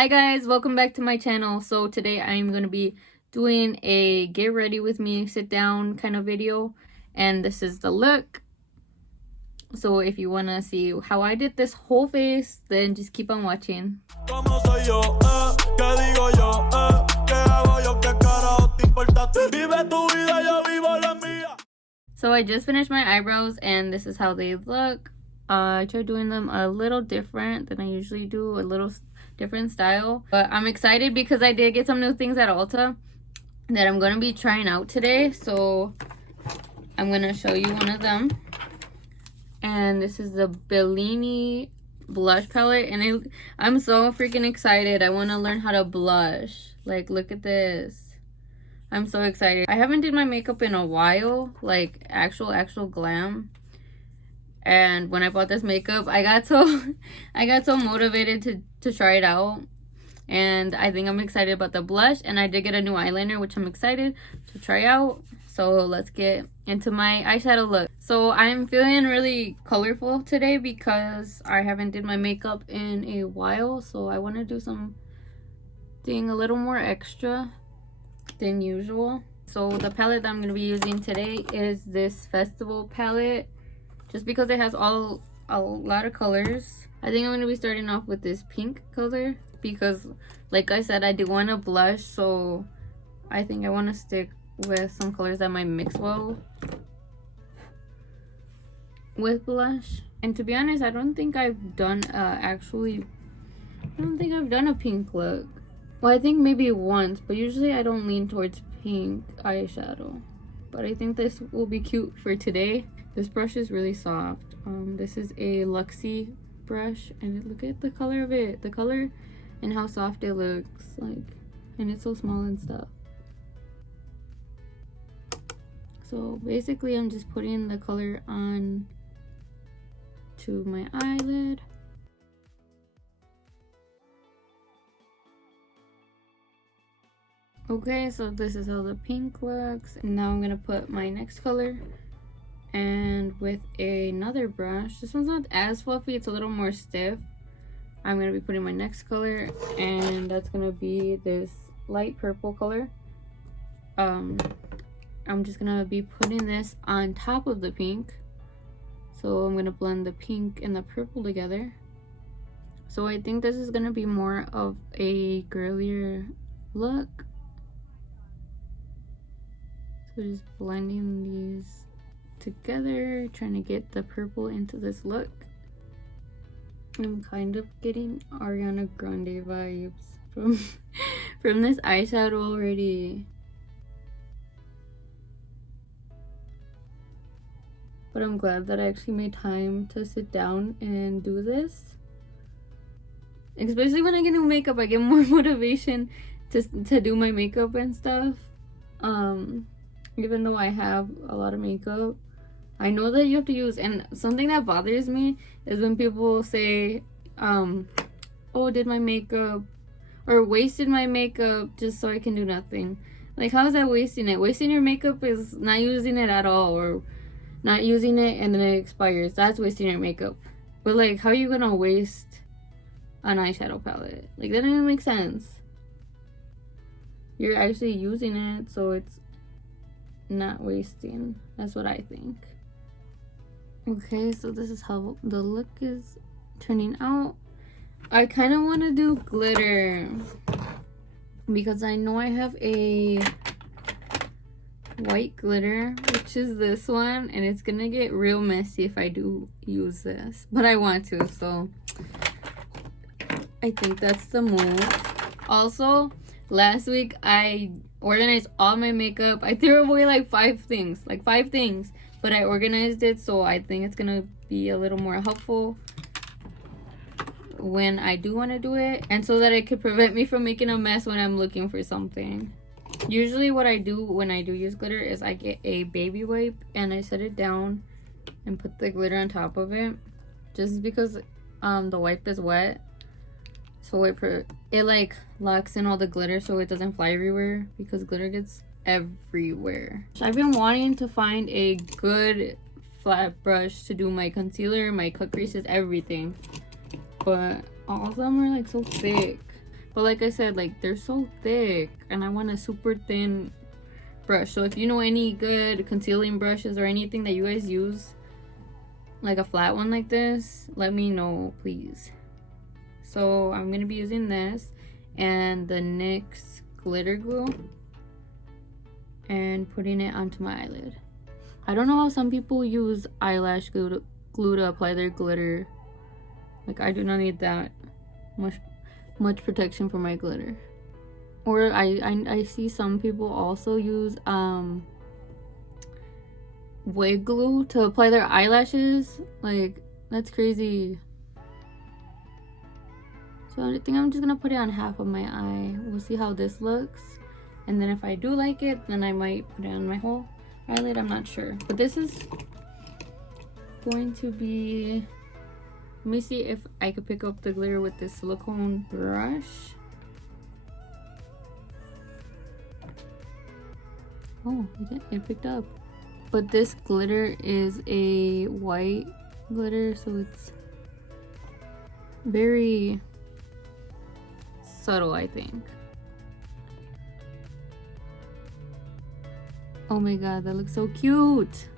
Hi guys, welcome back to my channel. So today I'm going to be doing a get ready with me, sit down kind of video, and this is the look. So if you want to see how I did this whole face, then just keep on watching. So I just finished my eyebrows and this is how they look. I tried doing them a little different than I usually do, a little different style, but I'm excited because I did get some new things at Ulta that I'm going to be trying out today. So I'm going to show you one of them, and this is the Bellini blush palette, and I'm so freaking excited. I want to learn how to blush. Like, look at this. I'm so excited. I haven't did my makeup in a while, like actual glam. And when I bought this makeup, I got so motivated to try it out. And I think I'm excited about the blush, and I did get a new eyeliner, which I'm excited to try out. So let's get into my eyeshadow look. So I'm feeling really colorful today because I haven't did my makeup in a while. So I want to do something a little more extra than usual. So the palette that I'm going to be using today is this Festival palette, just because it has a lot of colors. I think I'm going to be starting off with this pink color because, like I said, I do want to blush, so I think I want to stick with some colors that might mix well with blush. And to be honest, I don't think I've done a pink look. Well, I think maybe once, but usually I don't lean towards pink eyeshadow. But I think this will be cute for today. This brush is really soft. This is a Luxie brush, and look at the color of it. The color and how soft it looks like, and it's so small and stuff. So basically I'm just putting the color on to my eyelid. Okay, so this is how the pink looks. And now I'm gonna put my next color, and with another brush, this one's not as fluffy, it's a little more stiff. I'm gonna be putting my next color, and that's gonna be this light purple color. I'm just gonna be putting this on top of the pink. So I'm gonna blend the pink and the purple together. So I think this is gonna be more of a girlier look. So just blending these together, trying to get the purple into this look. I'm kind of getting Ariana Grande vibes from this eyeshadow already. But I'm glad that I actually made time to sit down and do this. Especially when I get new makeup, I get more motivation to do my makeup and stuff. Even though I have a lot of makeup, I know that you have to use, and something that bothers me is when people say, oh, did my makeup, or wasted my makeup just so I can do nothing. Like, how is that wasting it? Wasting your makeup is not using it at all, or not using it and then it expires. That's wasting your makeup. But like, how are you gonna waste an eyeshadow palette? Like, that doesn't make sense. You're actually using it, so it's not wasting. That's what I think. Okay, so this is how the look is turning out. I kind of want to do glitter because I know I have a white glitter, which is this one, and it's gonna get real messy if I do use this, but I want to, so I think that's the move. Also, last week I organized all my makeup. I threw away like five things, but I organized it, so I think it's gonna be a little more helpful when I do want to do it, and so that it could prevent me from making a mess when I'm looking for something. Usually what I do when I do use glitter is I get a baby wipe and I set it down and put the glitter on top of it, just because the wipe is wet, so it like locks in all the glitter so it doesn't fly everywhere, because glitter gets everywhere. I've been wanting to find a good flat brush to do my concealer, my cut creases, everything, but all of them are like so thick. But like I said, like they're so thick and I want a super thin brush. So if you know any good concealing brushes or anything that you guys use, like a flat one like this, let me know please. So I'm gonna be using this and the NYX glitter glue and putting it onto my eyelid. I don't know how some people use eyelash glue to apply their glitter. Like I do not need that much protection for my glitter. Or I see some people also use wig glue to apply their eyelashes. Like that's crazy. So I think I'm just gonna put it on half of my eye. We'll see how this looks, and then if I do like it, then I might put it on my whole eyelid. I'm not sure, but this is going to be, let me see if I could pick up the glitter with this silicone brush. Oh, it picked up. But this glitter is a white glitter, so it's very subtle, I think. Oh my god, that looks so cute.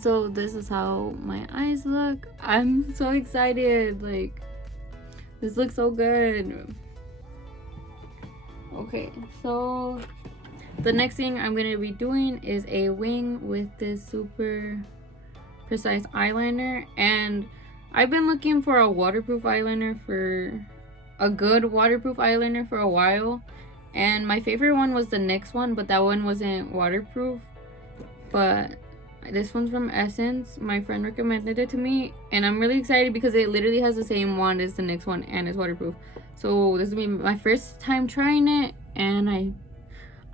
So this is how my eyes look. I'm so excited. Like, this looks so good. Okay, so the next thing I'm going to be doing is a wing with this super precise eyeliner. And I've been looking for a waterproof eyeliner for a good waterproof eyeliner for a while. And my favorite one was the NYX one, but that one wasn't waterproof. But this one's from Essence. My friend recommended it to me, and I'm really excited because it literally has the same wand as the NYX one and it's waterproof. So this will be my first time trying it, and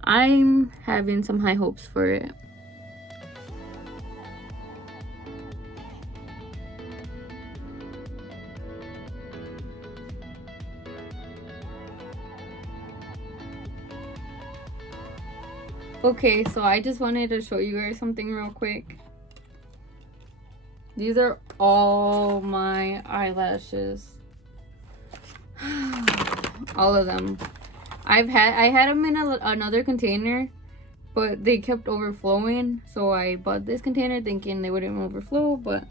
I'm having some high hopes for it. Okay, so I just wanted to show you guys something real quick. These are all my eyelashes. All of them. I had them in another container, but they kept overflowing, so I bought this container thinking they wouldn't overflow, but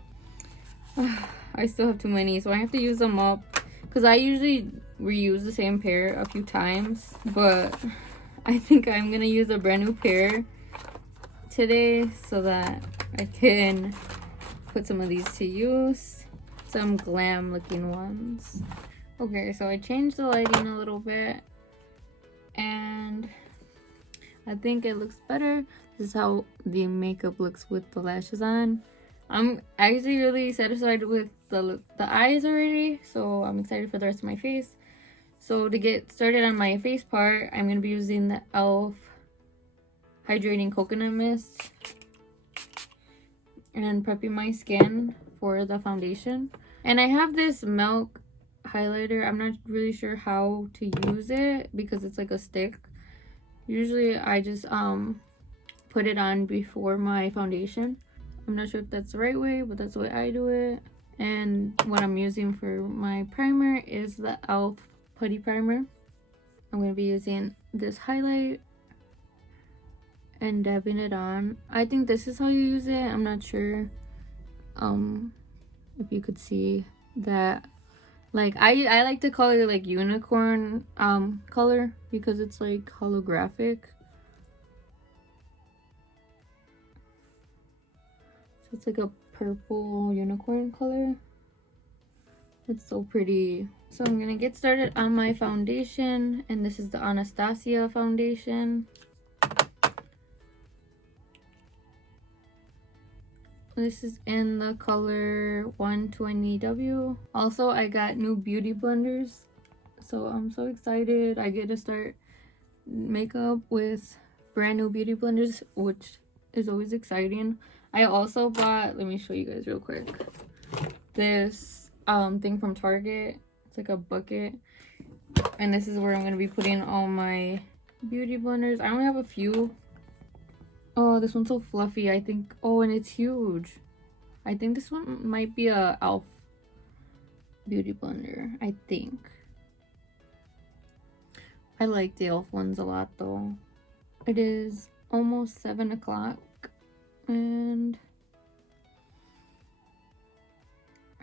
I still have too many, so I have to use them up because I usually reuse the same pair a few times, but I think I'm gonna use a brand new pair today so that I can put some of these to use. Some GLAM looking ones. Okay, so I changed the lighting a little bit and I think it looks better. This is how the makeup looks with the lashes on. I'm actually really satisfied with the eyes already, so I'm excited for the rest of my face. So to get started on my face part, I'm going to be using the e.l.f. Hydrating Coconut Mist and prepping my skin for the foundation. And I have this milk highlighter. I'm not really sure how to use it because it's like a stick. Usually I just put it on before my foundation. I'm not sure if that's the right way, but that's the way I do it. And what I'm using for my primer is the e.l.f. Putty Primer. I'm going to be using this highlight and dabbing it on. I think this is how you use it. I'm not sure if you could see that. Like I like to call it like unicorn color because it's like holographic. So it's like a purple unicorn color. It's so pretty. So I'm gonna get started on my foundation, and this is the Anastasia foundation. This is in the color 120W. Also, I got new beauty blenders, so I'm so excited. I get to start makeup with brand new beauty blenders, which is always exciting. I also bought, let me show you guys real quick, this thing from Target. It's like a bucket, and this is where I'm going to be putting all my beauty blenders. I only have a few. Oh, this one's so fluffy, I think. Oh, and it's huge. I think this one might be a e.l.f. beauty blender, I think. I like the e.l.f. ones a lot though. It is almost 7 o'clock and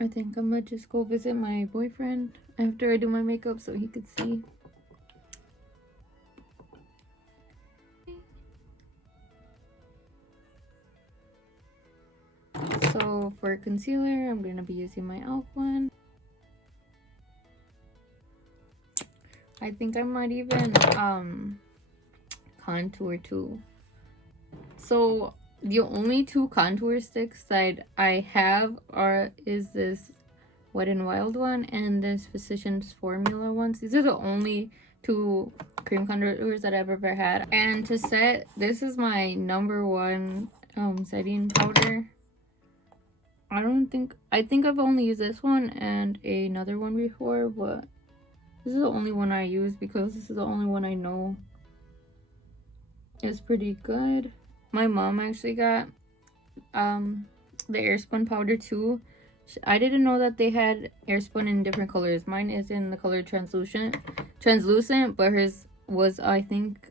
I think I'm gonna just go visit my boyfriend after I do my makeup so he could see. So for concealer, I'm gonna be using my e.l.f. one. I think I might even contour too. So the only two contour sticks that I have is this Wet n Wild one and this Physicians Formula ones. These are the only two cream contours that I've ever had. And to set, this is my number one setting powder. I think I've only used this one and another one before, but this is the only one I use because this is the only one I know is pretty good. My mom actually got the Airspun powder too. I didn't know that they had Airspun in different colors. Mine is in the color translucent, but hers was, I think,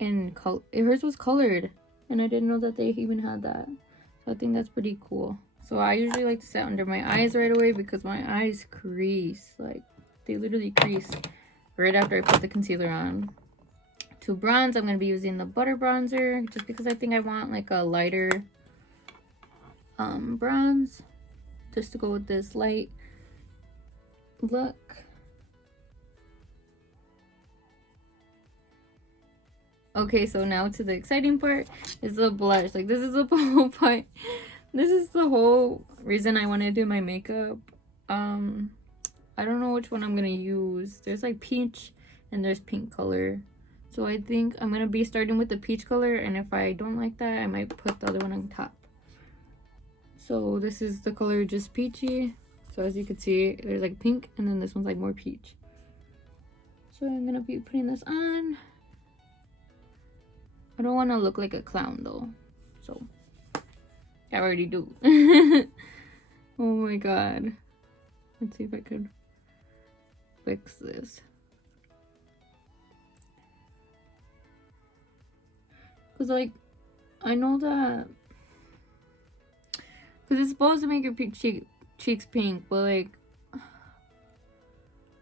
in color. Hers was colored, and I didn't know that they even had that. So I think that's pretty cool. So I usually like to set under my eyes right away because my eyes crease. Like, they literally crease right after I put the concealer on. To bronze, I'm going to be using the Butter Bronzer just because I think I want like a lighter bronze just to go with this light look. Okay, so now to the exciting part is the blush. Like, this is the whole part. This is the whole reason I want to do my makeup. I don't know which one I'm gonna use. There's like peach and there's pink color. So I think I'm gonna be starting with the peach color, and if I don't like that, I might put the other one on top. So this is the color just peachy. So as you can see, there's like pink, and then this one's like more peach. So I'm gonna be putting this on. I don't want to look like a clown though, so I already do. Oh my god. Let's see if I could fix this. Because, like, I know that... Because it's supposed to make your cheeks pink, but, like...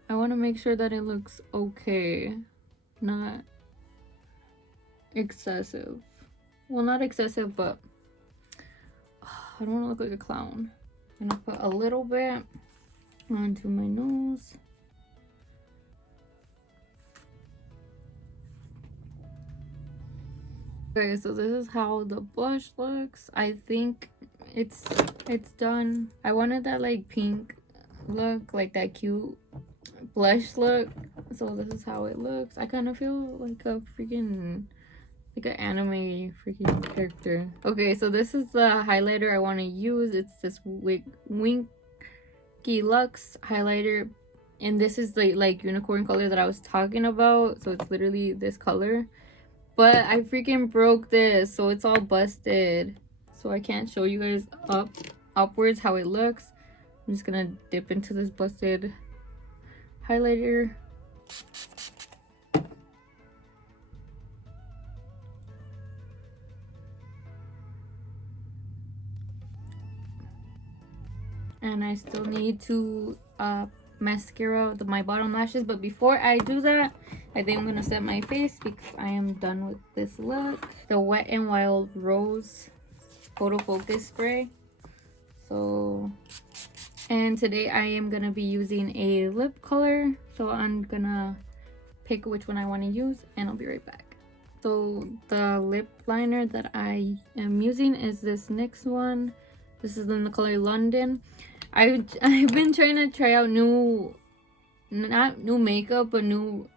I want to make sure that it looks okay. Not excessive. Well, not excessive, but... I don't want to look like a clown. I'm going to put a little bit onto my nose. Okay, so this is how the blush looks. I think it's done. I wanted that like pink look, like that cute blush look. So this is how it looks. I kind of feel like a freaking like an anime freaking character. Okay, so this is the highlighter I want to use. It's this Winky Lux highlighter, and this is the like unicorn color that I was talking about. So it's literally this color. But I freaking broke this, so it's all busted. So I can't show you guys upwards how it looks. I'm just gonna dip into this busted highlighter. And I still need to mascara my bottom lashes, but before I do that, I think I'm gonna set my face because I am done with this look. The Wet n Wild Rose Photo Focus Spray. So, and today I am gonna be using a lip color, so I'm gonna pick which one I want to use and I'll be right back. So the lip liner that I am using is this NYX one. This is in the color London. I've been trying to try out not new makeup, but new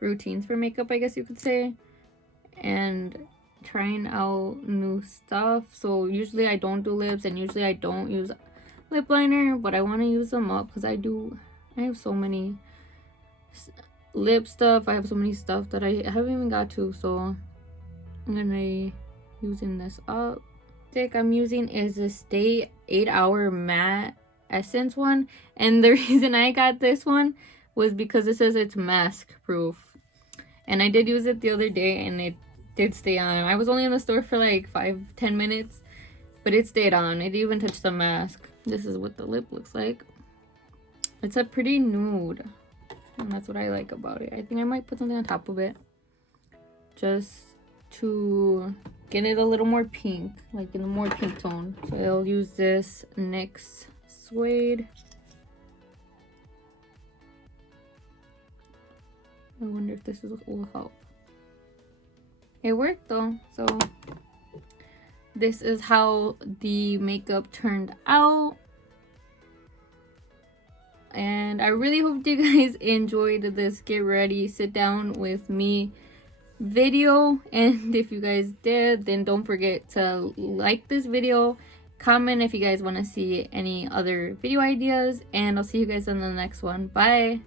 routines for makeup, I guess you could say, and trying out new stuff. So usually I don't do lips, and usually I don't use lip liner, but I want to use them up because I have so many lip stuff. I have so many stuff that I haven't even got to, so I'm gonna be using this up. Stick I'm using is a Stay 8-Hour Matte Essence one, and the reason I got this one was because it says it's mask proof. And I did use it the other day and it did stay on. I was only in the store for like 5-10 minutes, but it stayed on. It even touched the mask. This is what the lip looks like. It's a pretty nude, and that's what I like about it. I think I might put something on top of it just to get it a little more pink, like in a more pink tone. So I'll use this NYX Suede. I wonder if this will help. It worked though. So this is how the makeup turned out. And I really hope you guys enjoyed this get ready, sit down with me video. And if you guys did, then don't forget to like this video, comment if you guys want to see any other video ideas, and I'll see you guys in the next one. Bye.